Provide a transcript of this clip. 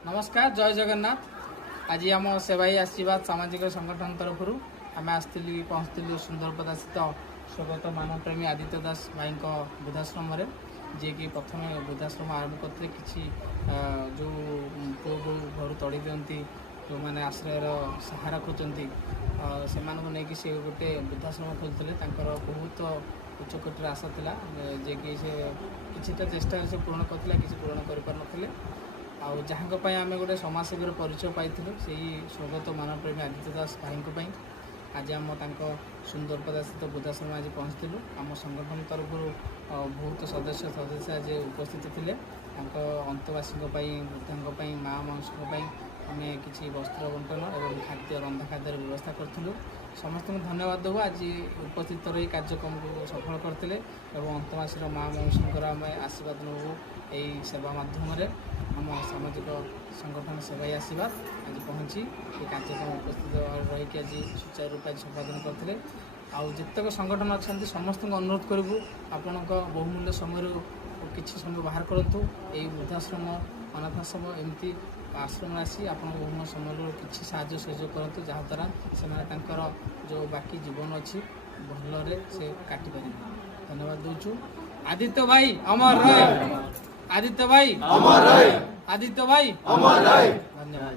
नमस्कार जय जगन्नाथ। आज आम सेवाई आशीर्वाद सामाजिक संगठन तरफ आम आसली पहुँचलु सुंदरपदा स्थित स्वर्गत मानवप्रेमी आदित्य दास भाई वृद्धाश्रम जी कि प्रथम वृद्धाश्रम आरंभ करते कि जो पुओ बो घर तड़ी दिखती जो मैंने आश्रयर सहारा खोजती से नहीं सी गोटे वृद्धाश्रम खोलते बहुत उच्चकोटर आशा था जे कि किसी चेष्टा से पूर्ण करते किसी पूर्ण कर आउ जहाँ आम गोटे समाजसेवी परिचय पाई से स्वर्गत मानवप्रेमी आदित्य दास भाई आज आम सुंदरपदा स्थित वृद्धाश्रम आज पहुँचलु। आम संगठन तरफ बहुत सदस्य आज उपस्थित थे अंतवासी वृद्धा माँ मानसों आम किसी वस्त्र बंटन और खाद्य रंधा खाद्य व्यवस्था करूँ। समस्त धन्यवाद देव आज उपस्थित रही कार्यक्रम को सफल करते अंतवासी माँ मानसों आम आशीर्वाद नबू यही सेवा माध्यम आम सामाजिक संगठन सेवाई आशीर्वाद आज पहुँची ये कार्यक्रम उपस्थित रही आज सुचारू रूप संपादन करते आतक संगठन अच्छा समस्त अनुरोध करूँ आपण बहुमूल्य समय किसी समय बाहर करूँ यही वृद्धाश्रम अनाथाश्रम एमती आश्रम आसी आप बहुमूल्य समय किसी साहाय्य सहयोग करूँ जहाँद्वारा से जो बाकी जीवन अच्छी भलरे से काटि पारे। धन्यवाद दूचु। आदित्य भाई अमर रहे, आदित्य भाई अमर रहे, आदित्य भाई अमर रहे। धन्यवाद।